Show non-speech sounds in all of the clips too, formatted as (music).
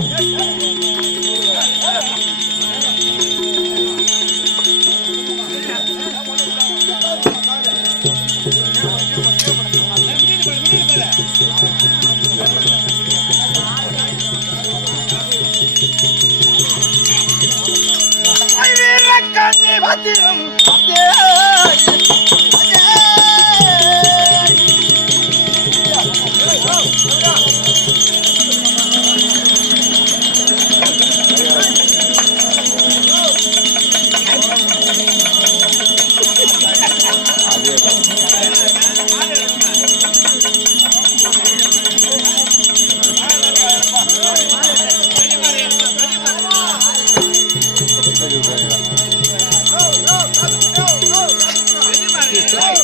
Yeah, (laughs) yeah. That's right.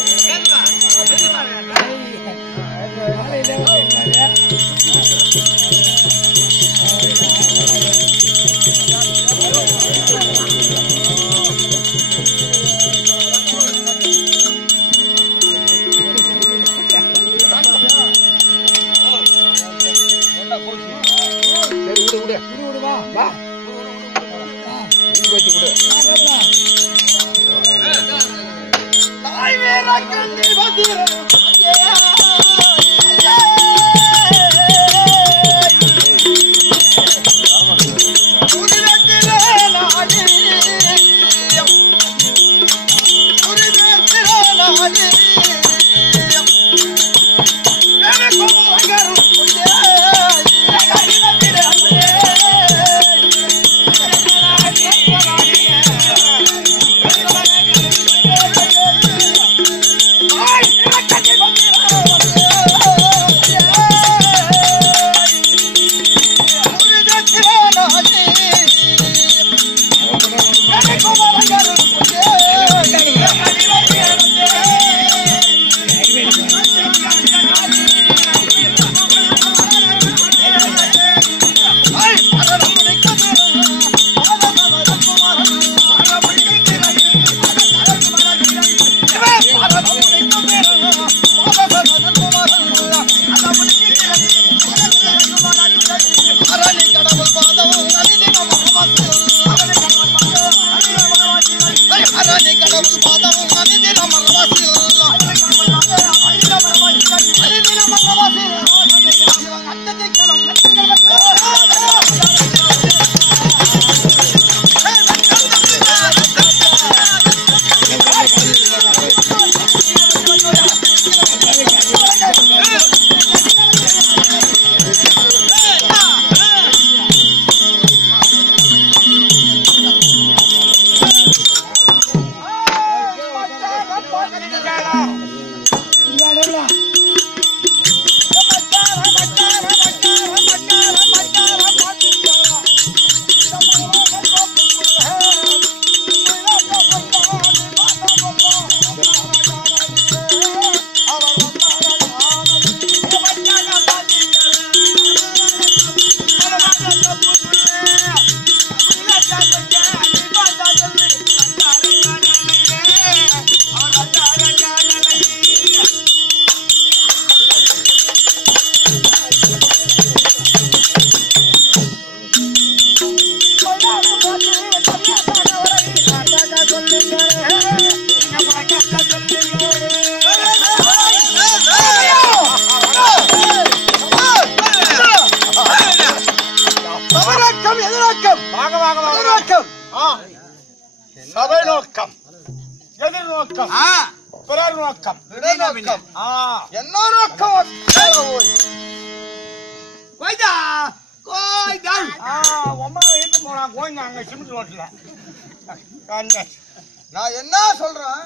நான் என்ன சொல்றேன்.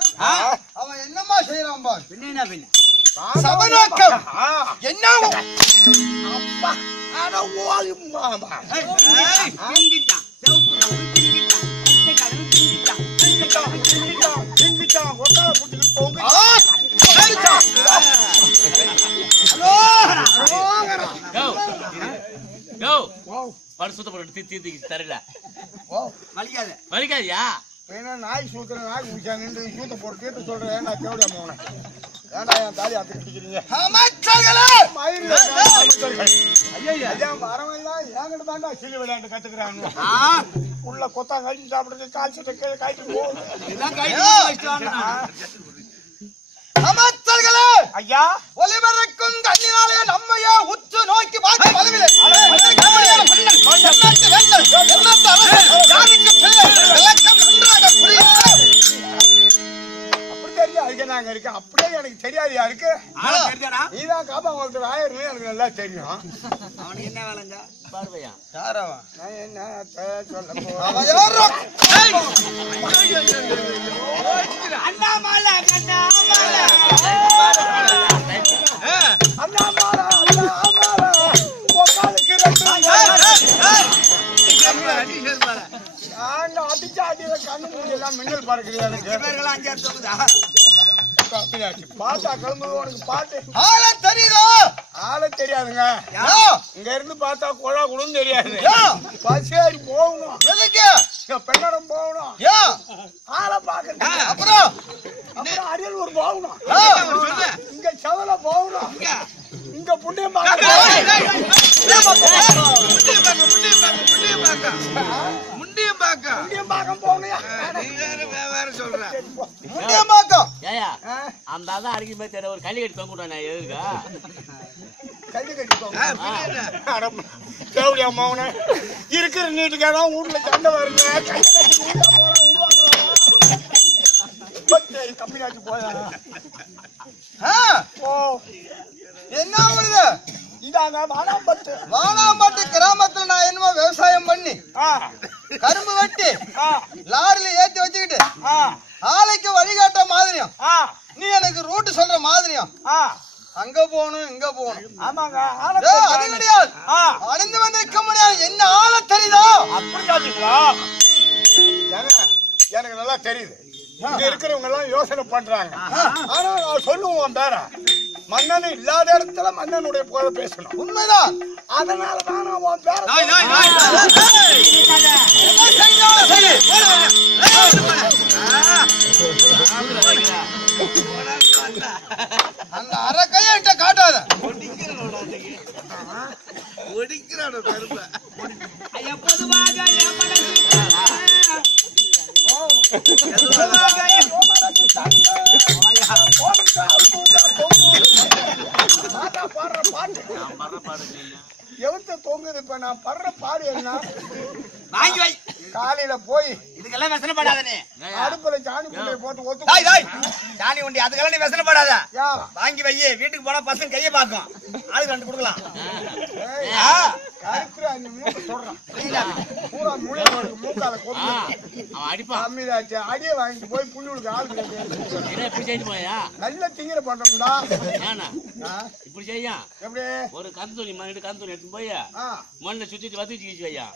அவன் என்னமா செய்யறான் பார்? பின்ன பின்ன. என்ன அப்பா அட ஓய் மாமா. பிங்கிட்டான் சிந்திட்டான், சிந்திட்டான், சிந்திட்டான். உட்கார புடிச்சுக்கிட்டு போங்க. பரிசுத்த போட்டு தரல ஓ, வலிக்காத. வலிக்காதியா? என்ன நாய் சூத்துல நாய் குடிச்சா நின்று சூத்த போட்டு கேட்டு சொல்றேன். நான் தேவையா போனேன் ஏன்டா என் தாலி அத்து கட்டிக்கிறீங்க அமைச்சர்களே! மயிரில் இருக்காங்க அமைச்சர்கள். ஐயா, வரவன்லாம் என்கிட்ட தான்டா சில்லி விளையாண்டு கத்துக்கிறாங்க. உள்ள கொத்தா கழிச்சு சாப்பிடுறது, கால் சட்டை கீழே காய்ச்சி போகுது. ஐயா, ஒளிபரக்கும் கண்ணினாலே நம்மையே உற்று நோக்கி பார்க்க பலவில்லை உங்களுக்கு ஆயிரம் எனக்கு நல்லா தெரியும். அவனுக்கு என்ன வேலைங்க? பார்வையா? நான் என்ன சொல்ல! அண்ணாமலை கண்ணாமலை அண்ணாமலை, அண்ணாமலை, அடிச்ச அடியில கண்ணு மூடி எல்லாம் மின்னல் பறக்குது எனக்கு. அஞ்சாறு. பாட்டா கிளம்புது உனக்கு பாட்டு ஆள தெரியுதோ? ஆளே தெரியாதுங்க! இங்க இருந்து பார்த்தா குழா குடும் தெரியாது! பசேரி போகணும் எதுக்கு? பெண்ணடம் போகணும்! ஆளை பாக்குறது அப்புறம் அப்புறம் அரியலூர் போகணும்! இங்க செவல போகணும் இங்க புண்ணியம் பார்க்க. முண்டியம் பார்க்க, முண்டியம் பார்க்க, முண்டியம் பார்க்க. முண்டியம் பார்க்க. புண்ணியம் பார்க்க போகணும் முண்டியம் பார்க்க. ஏயா ஆ, அந்த அதான் அடிக்க போய் தெரியல. ஒரு களி கட்டி தொங்க நான் எதுக்கா? கட்டிக்கோங்க தேவடியா மௌன இருக்கிற நீட்டுக்கே தான் வீட்டுல சண்டை வருங்க. கட்டி கம்மியாச்சு போயா. ஓ என்ன வருது இதாங்க வானாம்பத்து வானாம்பாட்டு கிராமத்துல நான் என்னமோ விவசாயம் பண்ணி ஆ. கரும்பு வெட்டி லாரில ஏத்தி வச்சுக்கிட்டு ஆ. ஆலைக்கு வழிகாட்ட மாதிரியும் நீ எனக்கு ரூட் சொல்ற மாதிரியும் ஆ. அங்க போகணும் இங்க போகணும். ஆமாங்க அது கிடையாது. ஆ. அணிந்து வந்திருக்க முடியாது. என்ன ஆள தெரியுதோ? எனக்கு நல்லா தெரியுது. இங்க இருக்கிறவங்க எல்லாம் யோசனை பண்றாங்க. ஆனா நான் சொல்லுவோம் பேர. மன்னன் இல்லாத இடத்துல மன்னனுடைய புகழ பேசணும். உண்மைதான். அதனால தான் நான் உன் பேர சரி அந்த அரை கையை என்கிட்ட காட்டாத பாட்டா பாடுற பாட்டு எவத்த தொங்குது இப்ப நான் படுற பாடு என்ன? வாங்கி வை. காலையில போய் இதுக்கெல்லாம் வெசனப்படாத நீ. அடுப்புல சாணி புண்டைய போட்டு ஒத்து டாய் டாய் ஜானி உண்டி அதுக்கெல்லாம் நீ வெசனப்படாத. யா. வாங்கி வை. வீட்டுக்கு போனா பசங்க கையை பார்க்கும். ஆளுக்கு ரெண்டு கொடுக்கலாம். அடியே வாங்கிட்டு போய் புள்ளுக்கு ஆள் நல்ல திங்கிற பண்றோம்டா. இப்படி செய்யா? எப்படி? ஒரு கந்து துணி மண்ணிட்டு கந்து துணி எடுத்து போய் ஆ. மண்ணில் சுத்திட்டு வத்தி வச்சு வையா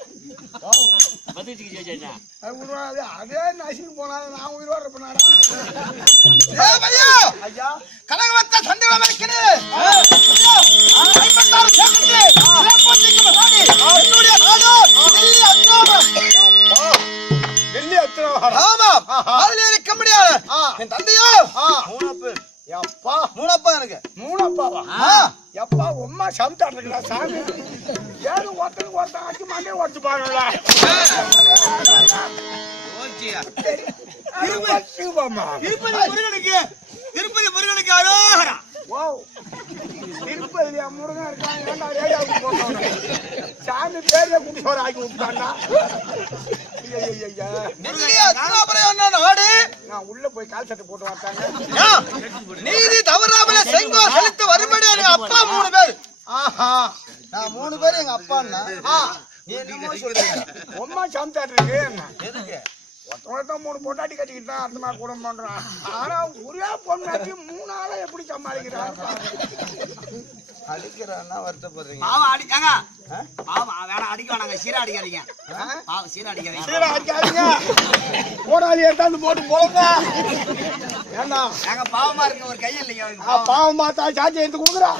ஓ, வத்தி வச்சு வச்சா அது நசிக்கு போனாலும் நான் ஏ பையா! ஐயா. கனகவத்த சந்திரன் இருக்கிறது அதுல இருக்க முடியாது என் தந்தையோ மூணப்பு எப்பா மூணப்பா எனக்கு மூணு அப்பாவா எப்பா உம்மா சாமி ஏழு ஒருத்தனுக்கு ஒருத்தன் மாட்டே ஒருத்து பாருங்களா திருப்பதி முருகனுக்கு திருப்பதி முருகனுக்கு அரோகரா. திருப்பதியா முருகன் இருக்கான். ஏன்டா ரேடியோவுக்கு போட்டோம் சாமி ஆக்கி விட்டாண்டா ஐயா டெல்லி அஞ்சாபுரம் என்ன நாடு? நான் உள்ள போய் கால் சட்டை போட்டு வந்தாங்க நீதி தவறாமல செங்கோ செலுத்து வரும்படி எங்க அப்பா மூணு பேர். ஆஹா நான் மூணு பேர் எங்க அப்பான்னா? நீ என்னமோ சொல்றீங்க உம்மா சம்தாட்டு இருக்கு எதுக்கு? ஒருத்தவங்க மூணு கட்டிக்கிட்டு தான் அர்த்தமா குடும்பம் பண்றான். ஆனா ஒரே பொண்டாட்டி மூணு ஆளை எப்படி சமாளிக்கிறான்? அடிக்கிறான்னா வருத்தப்படுறீங்க. பாவம் அடிக்காங்க. பாவம் வேணாம் அடிக்க வேணாங்க சீரா அடிக்காதீங்க. பாவம் சீரா அடிக்காதீங்க. சீரா அடிக்காதீங்க. போடாலி எடுத்தாந்து போட்டு போடுங்க ஏண்டா? நாங்க பாவமா இருக்கு ஒரு கையில் இல்லைங்க பாவம். பார்த்தா சாச்சி எடுத்து கொடுக்குறா.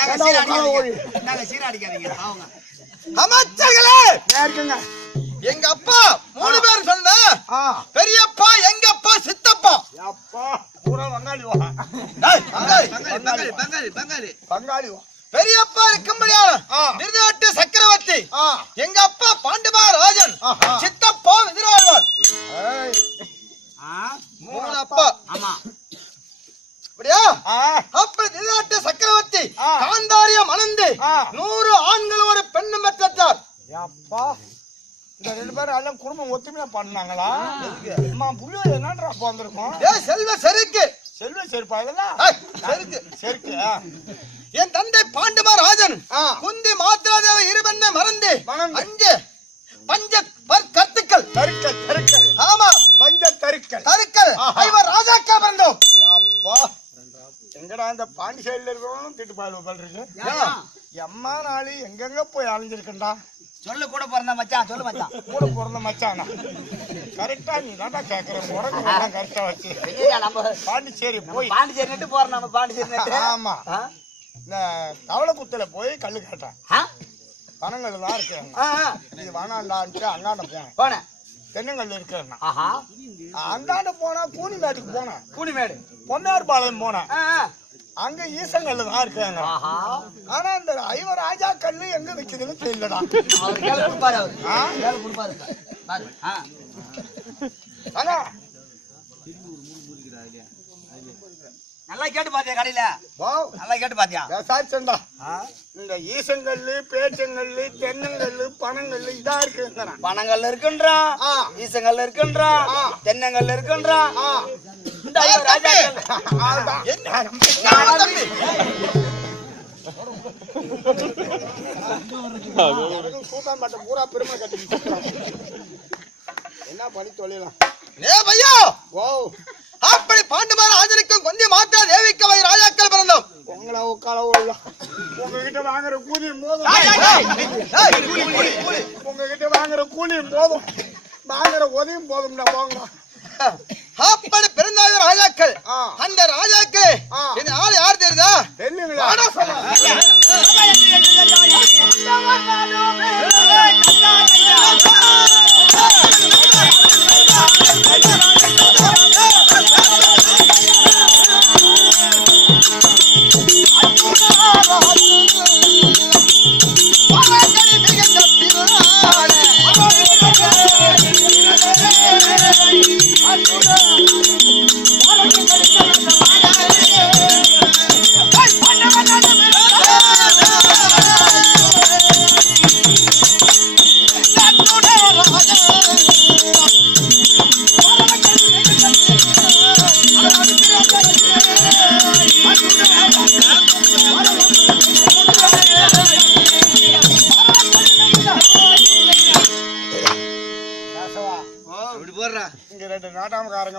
நாங்க சீரா. அடிக்காதீங்க. நாங்க சீரா அடிக்காதீங்க. பாவங்க. அமைச்சர்களே! இருக்குங்க எங்க அப்பா மூணு பேர் சொன்ன. பெரியப்பா எங்கப்பா சித்தப்பா? அப்பா பூரா வங்காளி வா. டேய், பங்காளி. பங்காளி பங்காளி பங்காளி பங்காளி வா. பெரியப்பா இருக்கும்படியான. திருநாட்டு சக்கரவர்த்தி. எங்க அப்பா பாண்டுமா ராஜன் ஆஹா. சித்தப்பா எதிராழ்வார் மூணு அப்பா ஆமா. அப்படியா? அப்படி திருநாட்டு சக்கரவர்த்தி. காந்தாரிய மணந்து. நூறு ஆண்கள் ஒரு பெண்ணும் பெற்றார் அப்பா இந்த ரெண்டு பேரும் எல்லாம் குடும்பம் ஒத்துமையா பண்ணாங்களா? அம்மா புள்ளி என்னன்றா அப்போ வந்திருக்கோம்? ஏ செல்வ செருக்கு. செல்வ செருப்பா இதெல்லாம்? செருக்கு. செருக்கு என் தந்தை பாண்டுமா ராஜன். குந்தி மாத்ராதேவ இருபெண்ணை மறந்து. அஞ்சு பஞ்ச பற் கத்துக்கள் தருக்கல் தருக்கல் ஆமா. பஞ்ச தருக்கல் கருக்கள். ஆஹா. ஐவர் ராஜாக்கா பிறந்தோம். அப்பா எங்கடா இந்த பாண்டிச்சேரியில இருக்கிறவங்களும் திட்டு பாயல் பல்றீங்க ஏன்? எம்மா நாளு எங்கெங்க போய் அலைஞ்சிருக்கண்டா? சொல்லு கூட பிறந்த மச்சான் சொல்லு மச்சான். கூட பிறந்த மச்சானா? கரெக்டா நீ தான்டா கேக்குற. முறக்கு எல்லாம் கரெக்டா வச்சு. நம்ம பாண்டிச்சேரி போய். பாண்டிச்சேரி நட்டு போறோம் நம்ம பாண்டிச்சேரி நட்டு ஆமா? இந்த தவளக்குத்துல போய் கல்லு கேட்டேன்? பனங்கல் தான் இருக்கு. இது வேணாண்டான்ட்டு அங்காண்ட போனேன். போனேன். தென்னங்கல் இருக்குன்னா. ஆஹா. அந்தாண்ட போனா கூனிமேட்டுக்கு போனேன். கூலிமேடு பொன்னார் பாளையம் போனேன். அங்க ஈசங்கல் தான் இருக்காங்க. ஆனா இந்த ஐவர் ராஜா கல்லு எங்க விக்குதுன்னு தெரியலடா. அவர் கேளு கொடுப்பாரு அவரு? கேளு கொடுப்பாரு பாரு. ஆனா நல்லா கேட்டு பாத்தியா கடையில? நல்லா கேட்டு பாத்தியா? விசாரிச்சண்டா ஆ? இந்த ஈசங்கல்லு பேச்சங்கல்லு தென்னங்கல்லு பனங்கல்லு இதா இருக்குங்கிறான் பனங்கல்ல இருக்குன்றான் ஆ. ஈசங்கல்ல இருக்குன்றான் ஆ. சூத்தாம்பட்டை பூரா பெருமை கட்டி என்ன? பண்ணி தொழிலாம் ஏ பையா! ஓ அப்படி பாண்டுமா ராஜனுக்கும் கொஞ்சம் மாத்திரா தேவிக்கு வை ராஜாக்கள் பிறந்தோம். உங்களா உள்ள. உங்ககிட்ட வாங்குற கூலி போதும் கூலி, கூலி, கூலி. உங்ககிட்ட வாங்குற கூலியும் போதும் வாங்குற உதவியும் போதும்டா போங்க அப்படி பிறந்தாங்க ராஜாக்கள். அந்த ராஜாக்கள். இந்த ஆள் யார் தெரியுதா? தெரியுங்களா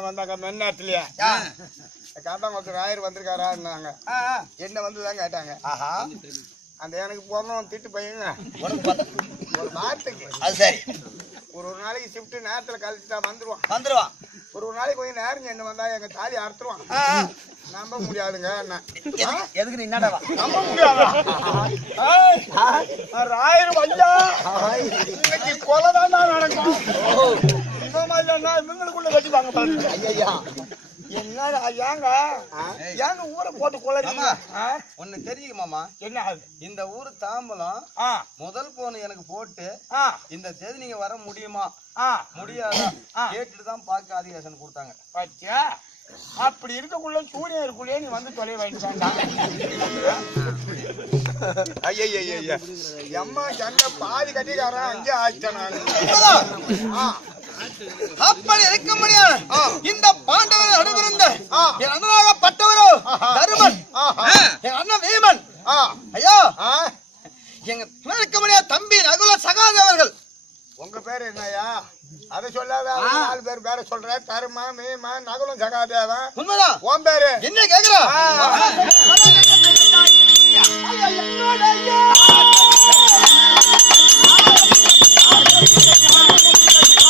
வந்தாங்க மென்னாட்டுலயே. காட்டாங்குளத்து ராயர் வந்திருக்காரான்னாங்க. என்ன வந்து தான் கேட்டாங்க. ஆஹா. அந்த எனக்கு பிறந்தவன் திட்டு பையங்க ஒரு நாட்டுக்கு அது சரி. ஒரு ஒரு நாளைக்கு ஷிஃப்ட் நேரத்துல கழிச்சுட்டா வந்துருவான். வந்துருவான். ஒரு ஒரு நாளைக்கு கொஞ்சம் நேரம் என்ன வந்தா எங்க தாலி அறுத்துருவான். நம்ப முடியாதுங்க என்ன. எதுக்கு- நீ என்னடா நம்ப முடியாதா? ராயர் வந்தா இன்னைக்கு கொலை தான் நடக்கும் மாதிரி இவங்களுக்குள்ள கட்டிப்பாங்க பாருங்க. ஐயா என்ன ஏங்க? ஏங்க ஊரை போட்டு கொள்ளறீங்க ஆ? ஒண்ணு தெரியுங்க மாமா. என்ன இந்த ஊரு தாம்பலம் முதல் போன் எனக்கு போட்டு இந்த தேதி நீங்க வர முடியுமா? முடியாதா. கேட்டுட்டு தான் பார்க்க ஆதிகாசன் கொடுத்தாங்க. பாத்தியா அப்படி இருக்கக்குள்ள சூரியன் இருக்குள்ளே நீ வந்து தொலை வாங்கிட்டு வேண்டாம் ஐயா எம்மா சண்டை பாதி கட்டிக்காரன் அங்கே ஆயிட்டேன் நான். அப்படி இருக்க முடியாது இந்த பாண்டவர் நடுவிருந்த. என் அண்ணனாகப்பட்டவரோ தருமன். ஆஹா. என் அண்ணன் வீமன். ஐயா. எங்க துணை இருக்க முடியாத தம்பி நகுல சகாதேவர்கள். உங்க பேர் என்னய்யா? அதை சொல்லாத நாலு பேர் பேரை சொல்ற தருமா மீமா நகுலம் சகாதேவன். உண்மைதான். உன் பேரு? என்ன கேக்குறா?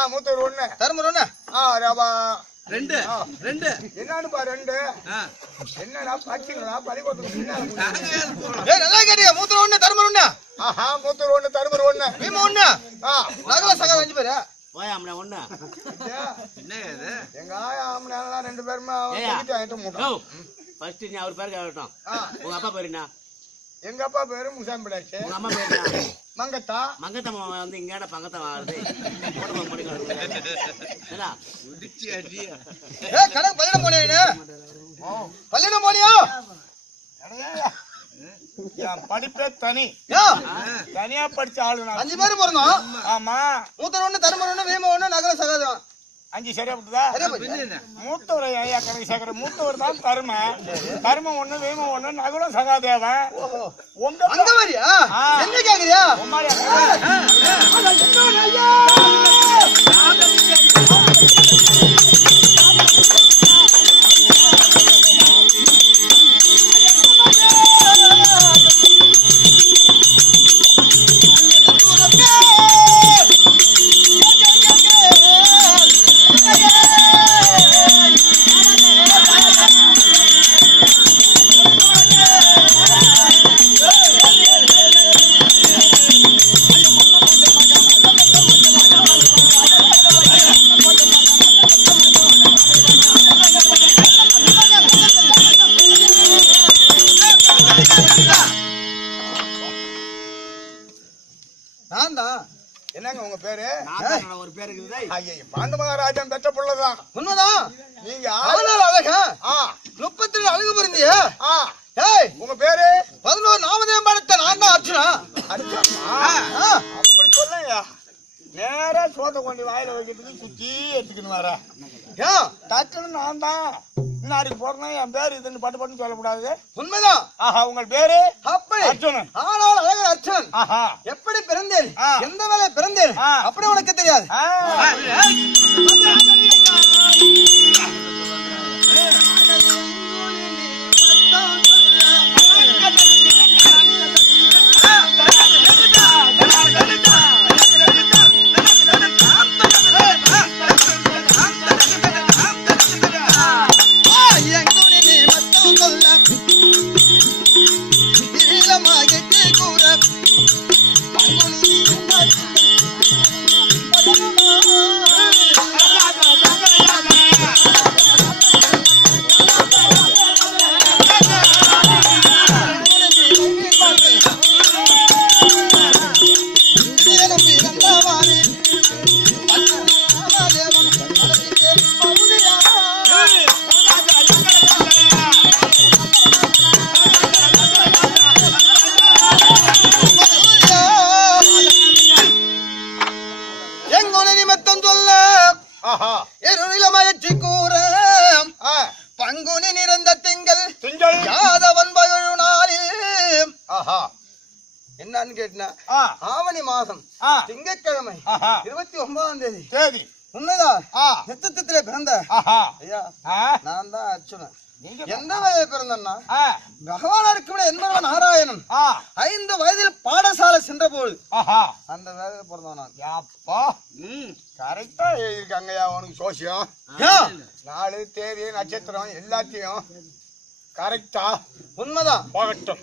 ஆ மூத்தவர் ஒண்ணு. தருமர் ஒண்ணு? ஆ ரபா ரெண்டு ரெண்டு. என்னன்னு பா ரெண்டு. என்னடா பச்சைங்களா? பள்ளிக்கூடத்துக்கு பின்னால நல்லா கேட்டியா. மூத்தர் ஒண்ணு தருமர் ஒண்ணு? ஆஹா மூத்தவர் ஒண்ணு தருமர் ஒண்ணு. பீமா ஒண்ணு? ஆ. நகல சகாதம் அஞ்சு பேரு. போய் அம்மனை ஒண்ணு. இதே, என்ன இது? எங்க ஆயா ஆம்பளைலாம் ரெண்டு பேருமே வாங்கிட்டு மூட்டான். யோ ஃபர்ஸ்ட் நீ அவர் பேருக்கு ஆகட்டும் ஆ, உங்க அப்பா பேரு என்ன? எங்க அப்பா பேரு முசாம் பிடாச்சு உங்க அம்மா பேரு என்ன மங்கத்தா. மங்கத்தம்மா வந்து இங்கேட பங்கத்தம் ஆகுது ஓட்டமா முடிக்கணும் முடிச்சு அடியா. ஏய் கணக்கு பள்ளிடம் போனியா பள்ளிடம் போனியா? என் படிப்பே தனி. தனியா படிச்ச ஆளு நான். அஞ்சு பேர் பிறந்தோம். ஆமா. மூத்தர் ஒண்ணு தருமர் ஒண்ணு பீமா ஒண்ணு நகல சகாதம் அஞ்சு சரியா என்ன? மூத்தவர் ஐயா கணக்கு சேர்க்கிற மூத்தவர் தான் தரும. தரும ஒண்ணு வீம ஒண்ணு நகுலம் சகாதேவன் ஓஹோ. உங்க. என்ன கேக்குறியா? பேருக்கு இருக்குது ஐயா பாண்டு மகாராஜன் பெற்ற புள்ளதான். உண்மைதான்? நீங்க அவனால அழகா ஆ. முப்பத்தி ரெண்டு அழகு பிறந்தியா ஆ. ஏய் உங்க பேரு? பதினோரு நாமதேவம் படைத்த நான் தான் அர்ச்சனா அப்படி சொல்லுங்க. நேரா சோத்தை கொண்டு வாயில வைக்கிறதுக்கு சுத்தி எடுத்துக்கணும் வர. ஏன் டக்குன்னு நான் தான். இன்னாருக்கு போறேன் என் பேர் இதுன்னு பட்டு பட்டுன்னு சொல்லக்கூடாது. உண்மைதான். ஆஹா உங்கள் பேரு? அப்படி. அர்ஜுனன். ஆனால் அழகர் அர்ச்சன் ஆஹா. எப்படி பிறந்தேன். எந்த வேலை பிறந்தேன். அப்படி உனக்கு தெரியாது. ஆ. ஒன்பதாம் தேதி. சரி உண்மைதான் ஆ. நித்தத்திலே பிறந்த. ஐயா நான் தான். அர்ச்சுனன் எந்த வயது பிறந்தன்னா? பகவான் இருக்கும் என்பவன் நாராயணன். ஐந்து வயதில் பாடசாலை சென்ற போது அந்த வயதில் பிறந்தவன் அப்பா ம். கரெக்டா எழுதிருக்காங்கய்யா உனக்கு சோசியம்? நாலு தேதி நட்சத்திரம் எல்லாத்தையும் கரெக்டா உண்மைதான் போகட்டும்.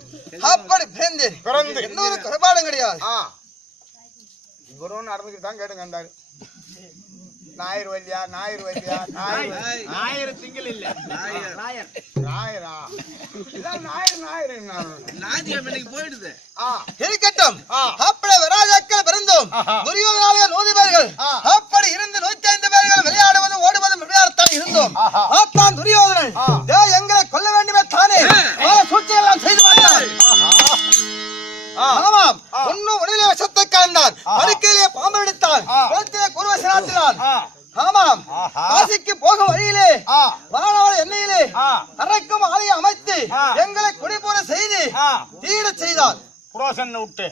அப்படி பிறந்தேன். பிறந்து. எந்த ஒரு குறைபாடும் கிடையாது. இவரும் நடந்துக்கிட்டு தான் கேட்டுங்க இருந்தாரு. ஞாயிறு வல்லியா ஞாயிறு வல்லியா வல்லியா? ஆயிரம் திங்கள் இல்ல. ராயர் ஞாயிறா. இதான் ஞாயிறு ஞாயிறு ஞாயிற்றுக்கிழமை இன்னைக்கு போயிடுது? இருக்கட்டும். அப்படி விராஜாக்கள் பிறந்தோம். துரியோதனாலே நூறு பேர்கள். ஆ. அப்படி இருந்து நூத்தி ஐந்து பேர்கள் விளையாடுவதும் ஓடுவதும் விளையாடத்தான் இருந்தோம். ஆஹா. ஆத்தான் துரியோதனன். எங்களை கொல்ல வேண்டுமே தானே? சூழ்ச்சியெல்லாம் செய்து வந்தான் ஆ. ஆமாம் ஆ. ஒன்னும் உடலிலே விஷத்தை கலந்தான். படுக்கையிலே பாம்பு எடுத்தான் ஆ. ஆமாம். காசிக்கு போகும் வழியிலே வானவர எண்ணெயிலே அரைக்கும் ஆலையை அமைத்து. எங்களை குடிபோற செய்து ஆ. தீடச் செய்தார். புரோசன் விட்டு.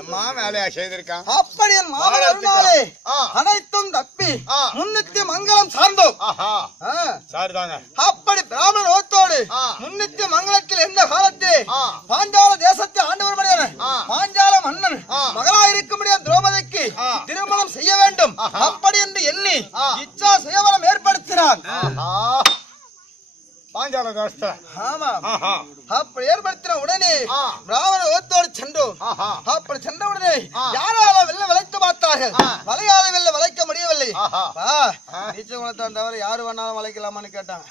எம்மா வேலையா செய்திருக்கான் அப்படி என் மாமன் அருணாலே ஆ. அனைத்தும் தப்பி ஆ. முன்னித்திய மங்களம் சார்ந்தோம் ஆஹா ஆ. சரிதாங்க அப்படி பிராமண ஓத்தோடு ஆ. முன்னித்திய மங்களத்தில் எந்த காலத்தில் ஆ. பாஞ்சால தேசத்தை ஆண்டவர் ஆ. பாஞ்சால மன்னன் ஆ. மகளாயிருக்கும்படியா திரௌபதிக்கு. திருமணம் செய்ய வேண்டும். அப்படி என்று எண்ணி. இச்சா சுயவரம் ஏற்படுத்தினான் ஆஹா பாஞ்சால தேசத்துல ஆமா அப்படி ஏற்படுத்தின உடனே. பிராமண ஓத்தோடு சென்றோம் ஆஹா அப்படி சென்ற உடனே. யாரால வெள்ள விளைத்து பார்த்தார்கள் ஆ. வளையாத வெள்ள விளைக்க முடியவில்லை ஆஹா பா, ஆ. நீச்ச குளத்தான் தவிர யாரு வேணாலும் வளைக்கலாமான்னு கேட்டான்.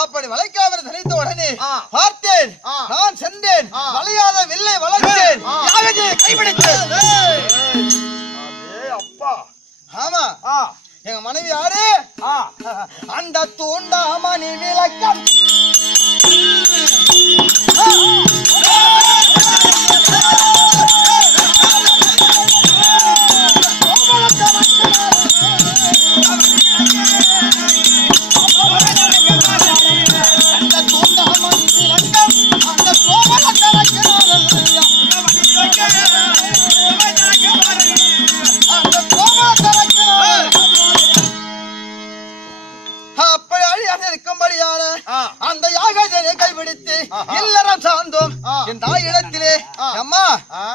அப்படி வளைக்காமல் தனித்த உடனே. பார்த்தேன். நான் சென்றேன். வளையாத வில்லை வளர்த்தேன் கைப்பிடித்தேன் அப்பா ஆமா எங்க மனைவி யாரு ஆ அந்த தூண்டாமணி விளக்கம் அந்த ஆ. அந்த யாகஜனை கைபிடித்து. இல்லறம் சார்ந்தோம். என் தாய் இடத்திலே. அம்மா.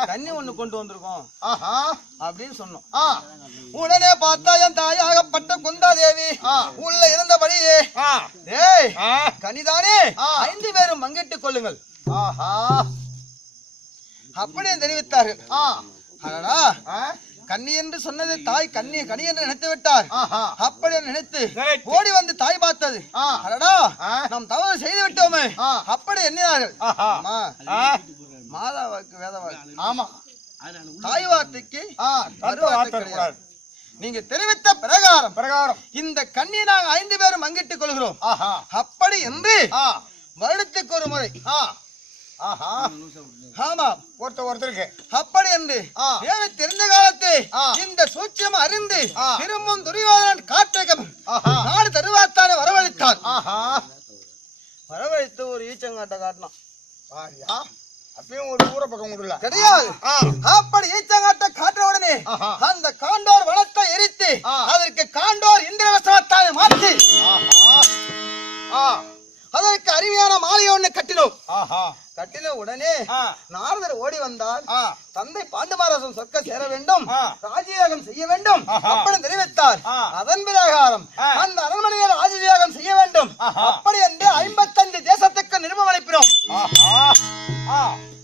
தண்ணி ஒண்ணு கொண்டு வந்திருக்கோம் அப்படின்னு சொன்னோம் உடனே பார்த்தா என் தாயாகப்பட்ட குந்தாதேவி ஆ. உள்ள இருந்தபடியே ஏய் கனிதானே. ஐந்து பேரும் பங்கிட்டுக் கொள்ளுங்கள் ஆஹா அப்படியே தெரிவித்தார்கள் அடடா கன்னி என்று சொன்னது தாய் கண்ணி கனி என்று நினைத்து விட்டார். ஆஹா. அப்படி நினைத்து. ஓடி வந்து தாய் பார்த்தது. அடடா. நாம் தவறு செய்து விட்டோமே. அப்படி எண்ணினார்கள். ஆஹா. அம்மா ஆ. மாதா வாக்கு வேத வாக்கு. ஆமா. தாய் வார்த்தைக்கு கூடாது நீங்க தெரிவித்த பிரகாரம் பிரகாரம். இந்த கண்ணியை நாங்க ஐந்து பேரும் பங்கிட்டுக் கொள்கிறோம். ஆஹா. அப்படி என்று வருடத்துக்கு ஒரு முறை ஆமா ஒருத்தர் ஒருத்தருக்கு. அப்படி என்று. தேவை தெரிந்த காலத்தை. இந்த சூட்சம் அறிந்து. திரும்பும் துரியோதனன் காட்டகம் ஆஹா. நாடு தருவாத்தானே வரவழைத்தான். ஆஹா. வரவழைத்து ஒரு ஈச்சங்காட்ட காட்டினான். அப்பயும் ஒரு ஊர பக்கம் விடல கிடையாது அப்படி ஈச்சங்காட்ட காட்ட உடனே. அந்த காண்டோர் வனத்தை எரித்து. அதற்கு காண்டோர் இந்திரவசனத்தானே மாற்றி. ஆஹா. ஆ. அதற்கு அருமையான மாலை ஒண்ணு கட்டினோம். கட்டின உடனே நாரதர் ஓடி வந்தார். தந்தை பாண்டுமாரசம் சொற்க சேர வேண்டும் ஆ. ராஜ்யயாகம் செய்ய வேண்டும். அப்படி தெரிவித்தார். அதன் பிரகாரம். அந்த அரண்மனையில் ராஜ்யயாகம் செய்ய வேண்டும். அப்படி என்று ஐம்பத்தஞ்சு தேசத்துக்கு நிருபம் அனுப்பினோம்.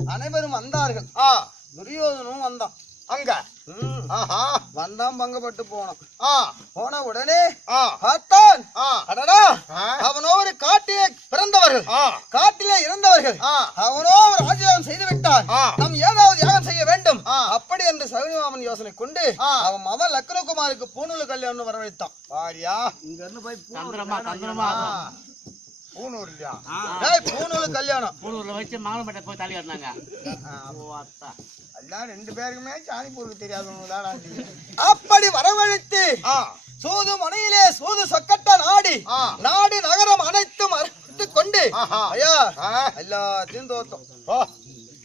அனைவரும் வந்தார்கள். துரியோதனும் வந்தான். அங்க. ஆஹா. வந்தான் பங்கப்பட்டு போனோம். ஆ. போன உடனே ஆ. பார்த்தான் ஆ. அடடா. அவனோ ஒரு காட்டிலே பிறந்தவர்கள். ஆ. காட்டிலே இறந்தவர்கள் ஆ. அவனோ ஒரு ராஜ்யாகம் செய்து விட்டான். ஆ. நாம் ஏதாவது யாகம் செய்ய வேண்டும். அப்படி என்று சகுனிமாமன் யோசனை கொண்டு. அவன் மகன் லக்னகுமாருக்கு பூணூல் கல்யாணம் வரவழைத்தான். பாரியா தந்திரமா தந்திரமா. பூனூர் இல்லையா? டேய், கல்யாணம். பூனூர்ல வச்சு போய் தாலி கட்டினாங்க. எல்லாம் ரெண்டு பேருக்குமே சாணிப்பூருக்கு தெரியாதவங்க (laughs) அப்படி வரவழைத்து சூது மனையிலே சூது சொக்கட்ட நாடி. நாடு நகரம் அனைத்தும் அறுத்துக் கொண்டு ஆஹா. ஐயா. எல்லாத்தையும் தோத்தோம்.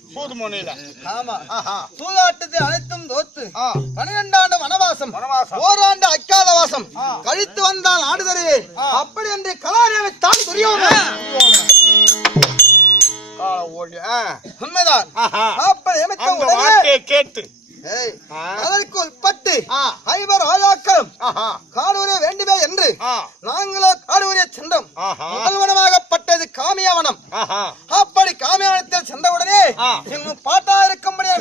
சூது முனையில ஆமா. ஆஹா. சூதாட்டத்தை அனைத்தும் தோத்து ஆ. பன்னிரெண்டாண்டு வனவாசம் வனவாசம். ஓராண்டு அக்காதவாசம் ஆ. கழித்து வந்தால் நாடு தருவேன் அப்படி என்று கலாரேவைத்தான் துரியோதனன் கால ஓடி. ஆ. உண்மைதான். அப்படி கேட்டு. அதற்கு உட்பட்டு. ஐவர் ராஜாக்களும் காடூரே வேண்டுமே என்று நாங்களோ காடூரே சென்றோம். முதல்வனமாகப்பட்டது காமியாவனம் ஆஹா அப்படி காமியாவனத்தில் சென்றவுடனே ஆ. இன்னும் பாட்டா இருக்கும்படியா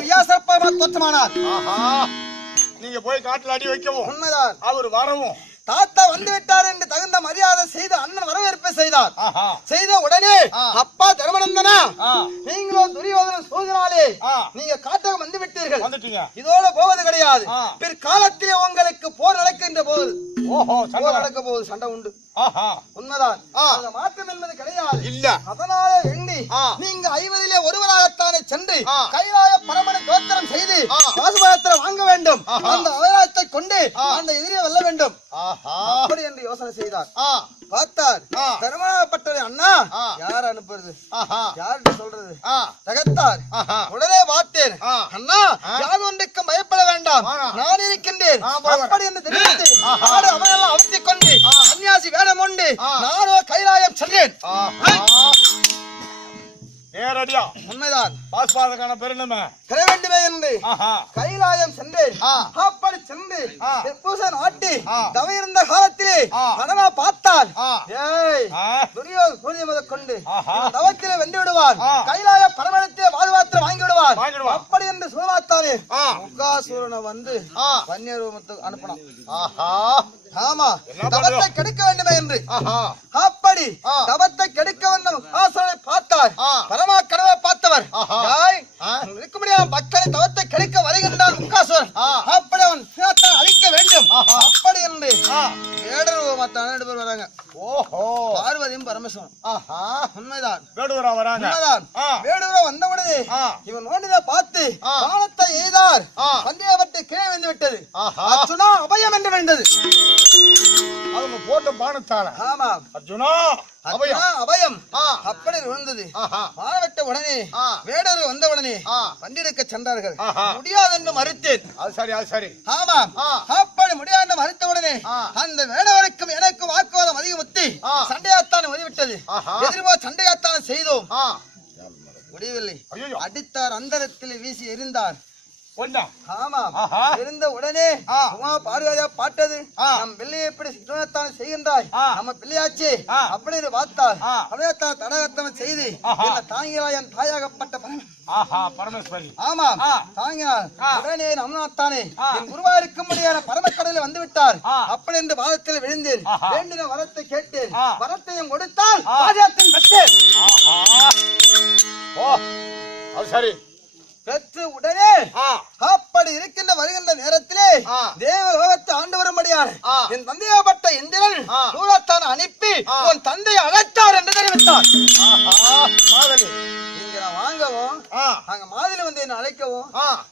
வியாசப்பா தோற்றமானார் ஆஹா. நீங்க போய் காட்டுல அடி வைக்கவும். உண்மைதான். அவர் வரவும். தாத்தா வந்து விட்டார் என்று தகுந்த மரியாதை செய்து அண்ணன் வரவேற்பை செய்தார். ஆஹா. செய்த உடனே ஆ. அப்பா தர்மநந்தனா ஆ. நீங்களோ துரியோதன சோதனாலே ஆ. நீங்க காட்டகம் வந்து விட்டீர்கள். வந்துட்டீங்க. இதோட போவது கிடையாது. பிற்காலத்திலே உங்களுக்கு போர் நடக்கின்ற போது ஓஹோ சண்டை. நடக்க போகுது சண்டை உண்டு. உண்மைதான். மாற்றம் என்பது கிடையாது. இல்ல. அதனால எண்ணி. நீங்க ஐவரிலே ஒருவராகத்தானே சென்று. கைலாய பரமனை தோத்திரம் செய்து ஆ. பாசுபாத்திரம் வாங்க வேண்டும் ஆஹா. அந்த அவராயத்தை கொண்டு. அந்த எதிரியை வெல்ல வேண்டும். அப்படி என்று யோசனை செய்தார் பார்த்தார். ஆ. தர்மனாகப்பட்டவரை அண்ணா. யார் அனுப்புறது? யார்கிட்ட சொல்றது? தகத்தார் உடனே பார்த்தேன். அண்ணா யாது ஒன்றுக்கும் பயப்பட வேண்டாம். நான் இருக்கின்றேன். அப்படி என்று தெரிவித்து ஆஹா. நாடு அவனெல்லாம் அழுத்திக் கொண்டு சன்னியாசி வேடம் உண்டு. நானோ கைலாயம் சென்றேன். நேரடியா. உண்மைதான். பெற வேண்டுமே என்று. கைலாயம் சென்றேன். அப்படி சென்று. பூசன் ஆட்டி காலத்திலே துரியோக சூரிய முதல் கொண்டு தவத்திலே வென்று விடுவான். கைலாய பரமணத்திலே வாழ்வாத்திரம் வாங்கி விடுவான். அப்படி என்று சொல்வாத்தானே ஆ. முகாசூரனை வந்து. வன்னியரூபத்துக்கு அனுப்பணும் ஆஹா. ஆமா தவத்தை? கெடுக்க வேண்டுமே என்று அப்படி. தவத்தை கெடுக்க வந்த முகாசுரனை பார்த்தார். பரமா கனவை பார்த்தவர். இருக்கும்படியான மக்களை தவத்தை கெடுக்க வருகின்றான் முகாசுரன் ஆ. அப்படி அவன் சிவத்தை அழிக்க வேண்டும். அப்படி என்று. வேடர் மத்த ரெண்டு பேர் வராங்க ஓஹோ பார்வதியும் பரமசிவன் ஆஹா உண்மைதான் வேடுவரா வராங்க உண்மைதான். வேடுவர வந்தவுடனே ஆ. இவன் நோண்டின பார்த்து எய்தார். சந்தேகப்பட்டு கீழே வந்து விட்டது. அர்ஜுனா அபயம் என்று விழுந்தது. அவங்க போட்ட பானத்தால ஆமா. அர்ஜுனா அபயம். அப்படி விழுந்தது. ஆஹா. மானவெட்ட உடனே. வேடர் வந்த உடனே ஆ. வண்டியெடுக்க சென்றார்கள். முடியாது என்று மறுத்தேன். அது சரி அது சரி. ஆமா. அப்படி முடியாது என்று மறுத்த உடனே. அந்த வேடவருக்கும் எனக்கும் வாக்குவாதம் அதிகமுத்தி. சண்டையாத்தான் ஆஹா. எதிர்போ சண்டையாத்தான் செய்தோம். முடியவில்லை. அடித்தார் அந்தரத்தில் வீசி எறிந்தார். ஒண்ணா ஆமா ஆஹா. இருந்த உடனே ஆ. உமா பார்வதியா பாட்டது ஆ. நம் பிள்ளையை எப்படி சிவனத்தான் செய்கின்றாய் ஆ. நம்ம பிள்ளையாச்சே ஆ. அப்படின்னு பார்த்தார் ஆ. அப்படியேத்தான் தடகத்தனம் செய்து ஆஹா. என்ன தாங்கிலா என் தாயாகப்பட்ட பரமேஸ்வரி ஆமா ஆ. உடனே நம்மாத்தானே. என் குருவா இருக்கும்படியான பரமக்கடலில் வந்து விட்டார். அப்படி என்று வாதத்தில் விழுந்தேன். வேண்டின வரத்தை கேட்டேன். வரத்தையும் கொடுத்தால். ராஜாத்தின் பெற்றேன் ஆஹா ஓ அது சரி பெற்று உடனே அப்படி இருக்கின்ற வருகின்ற நேரத்திலே. தேவலோகத்தை ஆண்டு வரும்படியான. என் தந்தையாப்பட்ட இந்திரன். தூரத்தான் அனுப்பி. உன் தந்தையை அழைத்தார் என்று தெரிவித்தார் நான் வாங்கவும் அங்க மாதிரி வந்து என்னை அழைக்கவும்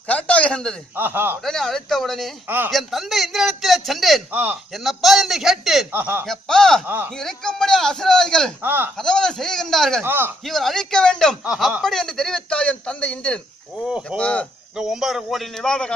கரெக்டாக இருந்தது. உடனே அழைத்த உடனே. என் தந்தை இந்திரனிடத்திலே சென்றேன். என்னப்பா என்று கேட்டேன். எப்பா இருக்கும்படியான அசுரவாதிகள் கதவதை செய்கின்றார்கள். இவர் அழிக்க வேண்டும். அப்படி என்று தெரிவித்தார் என் தந்தை இந்திரன். ஓஹோ? இந்த ஒன்பதரை கோடி நிவாத